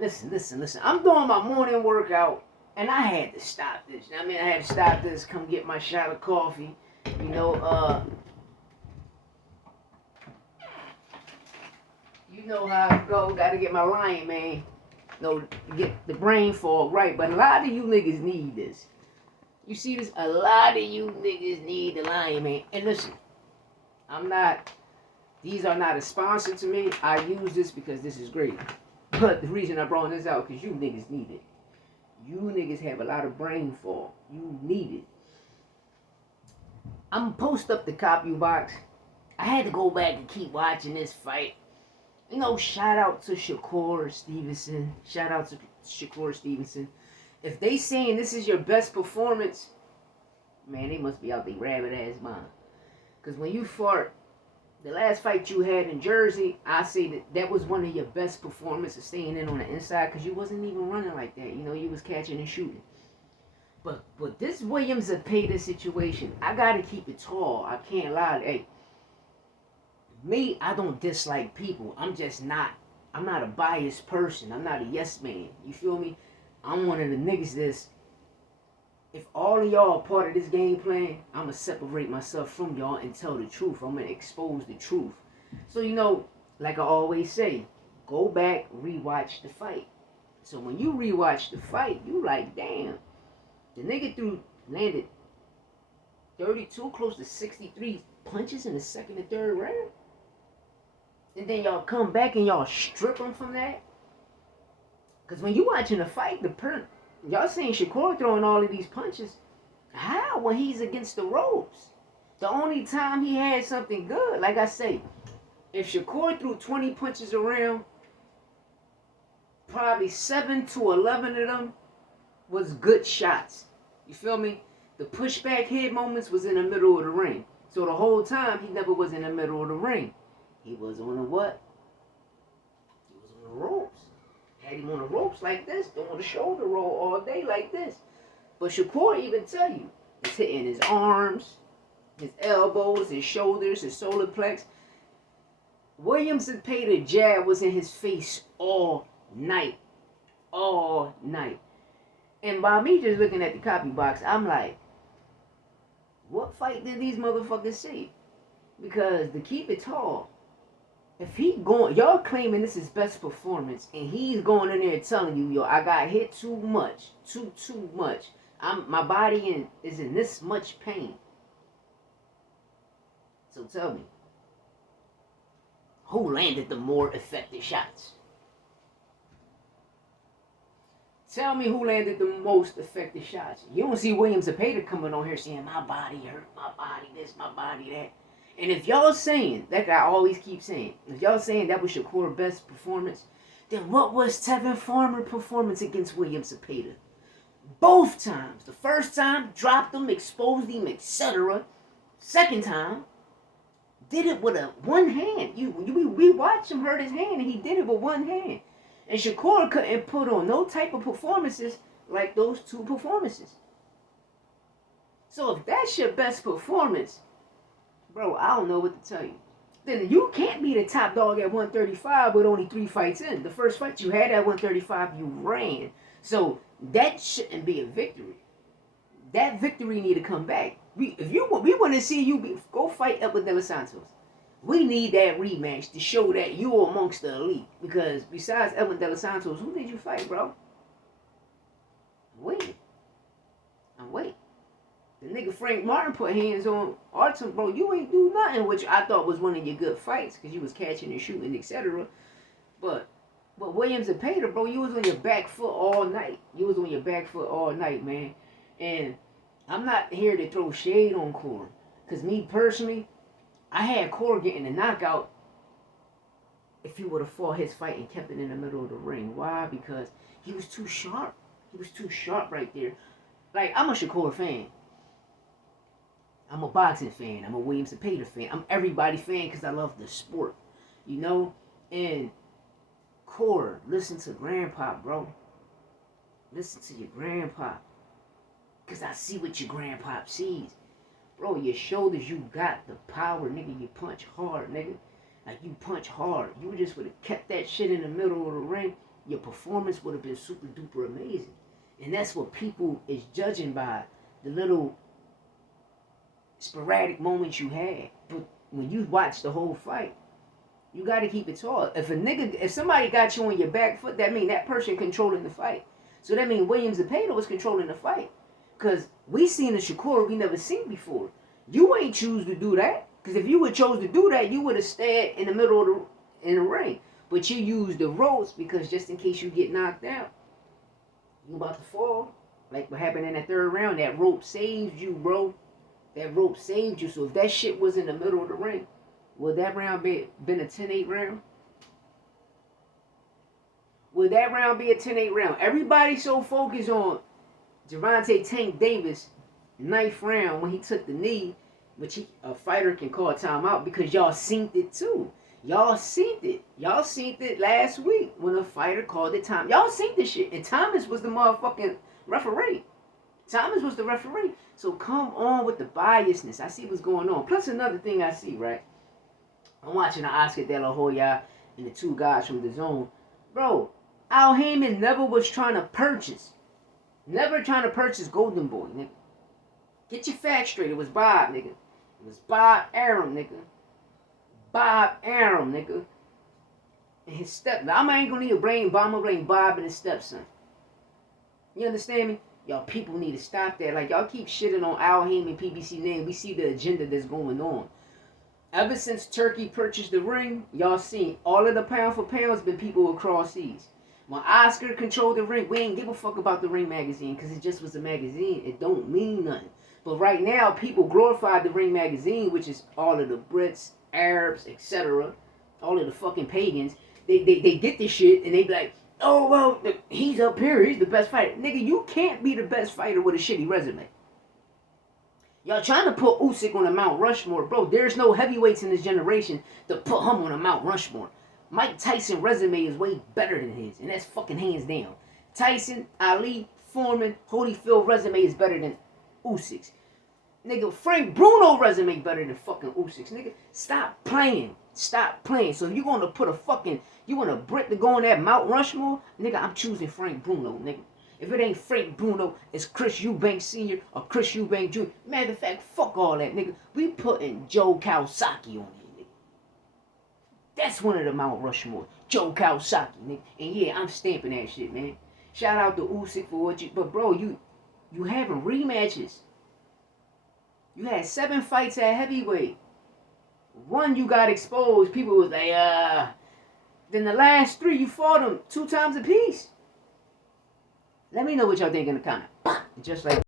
Listen. I'm doing my morning workout, and I had to stop this. I mean, I had to stop this. Come get my shot of coffee. You know, you know how I go. Got to get my lion, man. No, get the brain fog right. But a lot of you niggas need this. You see this? A lot of you niggas need the lion, man. And listen, I'm not. These are not a sponsor to me. I use this because this is great. But the reason I brought this out because you niggas need it. You niggas have a lot of brain fog. You need it. I'm gonna post up the Compubox. I had to go back and keep watching this fight. You know, shout out to Shakur Stevenson. Shout out to Shakur Stevenson. If they saying this is your best performance, man, they must be out their rabbit ass mind. Because when you fought the last fight you had in Jersey, I say that was one of your best performances, staying in on the inside, because you wasn't even running like that. You know, you was catching and shooting. But this Williams Zepeda situation, I gotta keep it tall. I can't lie. Hey, me, I don't dislike people. I'm not a biased person. I'm not a yes man. You feel me? I'm one of the niggas that's, if all of y'all are part of this game plan, I'm going to separate myself from y'all and tell the truth. I'm going to expose the truth. So, you know, like I always say, go back, rewatch the fight. So when you rewatch the fight, you like, damn, the nigga landed 32, close to 63 punches in the second and third round. And then y'all come back and y'all strip him from that. Because when you watching the fight, y'all seeing Shakur throwing all of these punches. How? When he's against the ropes. The only time he had something good, like I say, if Shakur threw 20 punches around, probably 7 to 11 of them was good shots. You feel me? The pushback head moments was in the middle of the ring. So the whole time, he never was in the middle of the ring. He was on the what? He was on the ropes. Had him on the ropes like this, doing the shoulder roll all day like this. But Shakur even tell you, he's hitting his arms, his elbows, his shoulders, his solar plex. Williams Zepeda jab was in his face all night. All night. And by me just looking at the Compubox, I'm like, what fight did these motherfuckers see? Because to keep it tall, if he going, y'all claiming this is best performance, and he's going in there telling you, yo, I got hit too much, too much. My body is in this much pain. So tell me, who landed the more effective shots? Tell me who landed the most effective shots. You don't see Williams Zepeda coming on here saying, my body hurt, my body this, my body that. And if y'all saying, like I always keep saying, if y'all saying that was Shakur's best performance, then what was Tevin Farmer's performance against Williams Zepeda? Both times. The first time, dropped him, exposed him, etc. Second time, did it with one hand. We watched him hurt his hand, and he did it with one hand. And Shakur couldn't put on no type of performances like those two performances. So if that's your best performance, bro, I don't know what to tell you. Then you can't be the top dog at 135 with only 3 fights in. The first fight you had at 135, you ran. So that shouldn't be a victory. That victory need to come back. We want to see you go fight Edwin De Los Santos. We need that rematch to show that you're amongst the elite. Because besides Edwin De Los Santos, who did you fight, bro? I'm waiting. The nigga Frank Martin put hands on Artem, bro. You ain't do nothing, which I thought was one of your good fights because you was catching and shooting, etc. But Williams Zepeda, bro, you was on your back foot all night. Man. And I'm not here to throw shade on Core. Because me personally, I had Core getting a knockout if he would have fought his fight and kept it in the middle of the ring. Why? Because he was too sharp. He was too sharp right there. Like, I'm a Shakur fan. I'm a boxing fan. I'm a Williams Zepeda fan. I'm everybody fan because I love the sport. You know? And Core, listen to Grandpa, bro. Listen to your Grandpa. Because I see what your Grandpa sees. Bro, your shoulders, you got the power, nigga. You punch hard, nigga. Like, you punch hard. You just would have kept that shit in the middle of the ring. your performance would have been super duper amazing. And that's what people is judging by, the little sporadic moments you had. But when you watch the whole fight, you got to keep it tall. If somebody got you on your back foot, that mean that person controlling the fight. So that means William Zepeda was controlling the fight. Because we seen a Shakur we never seen before. You ain't choose to do that. Because if you would chose to do that, you would have stayed in the middle of the ring. But you used the ropes because just in case you get knocked out, you about to fall. Like what happened in that third round, that rope saved you, bro. That rope saved you. So if that shit was in the middle of the ring, would that round been a 10-8 round? Would that round be a 10-8 round? Everybody so focused on Gervonta Tank Davis, 9th round when he took the knee, which a fighter can call timeout because y'all seen it too. Y'all seen it. Y'all seen it last week when a fighter called it time. Y'all seen this shit. And Thomas was the motherfucking referee. Thomas was the referee. So come on with the biasness. I see what's going on. Plus another thing I see, right? I'm watching the Oscar De La Hoya and the two guys from the zone. Bro, Al Hayman never was trying to purchase. Never trying to purchase Golden Boy, nigga. Get your facts straight. It was Bob, nigga. It was Bob Arum, nigga. Bob Arum, nigga. And his step. I ain't gonna need to blame Bob. I'm gonna blame Bob and his stepson. You understand me? Y'all people need to stop that. Like, y'all keep shitting on Al Hayman, PBC name. We see the agenda that's going on. Ever since Turkey purchased the ring, y'all seen all of the pound for pounds been people across seas. When Oscar controlled the ring, we ain't give a fuck about the Ring magazine because it just was a magazine. It don't mean nothing. But right now, people glorified the Ring magazine, which is all of the Brits, Arabs, etc. All of the fucking pagans. They get this shit and they be like, oh, well, he's up here. He's the best fighter. Nigga, you can't be the best fighter with a shitty resume. Y'all trying to put Usyk on a Mount Rushmore. Bro, there's no heavyweights in this generation to put him on a Mount Rushmore. Mike Tyson's resume is way better than his, and that's fucking hands down. Tyson, Ali, Foreman, Holyfield resume is better than Usyk's. Nigga, Frank Bruno resume better than fucking Usyk's. Nigga, stop playing. Stop playing. So you gonna put you want a Brit to go on that Mount Rushmore? Nigga, I'm choosing Frank Bruno, nigga. If it ain't Frank Bruno, it's Chris Eubank Sr. or Chris Eubank Jr. Matter of fact, fuck all that, nigga. We putting Joe Kawasaki on here, nigga. That's one of the Mount Rushmore. Joe Kawasaki, nigga. And yeah, I'm stamping that shit, man. Shout out to Usyk for what you... But, bro, you having rematches. You had 7 fights at heavyweight. One, you got exposed. People was like, Then the last 3, you fought them 2 times apiece. Let me know what y'all think in the comments. Just like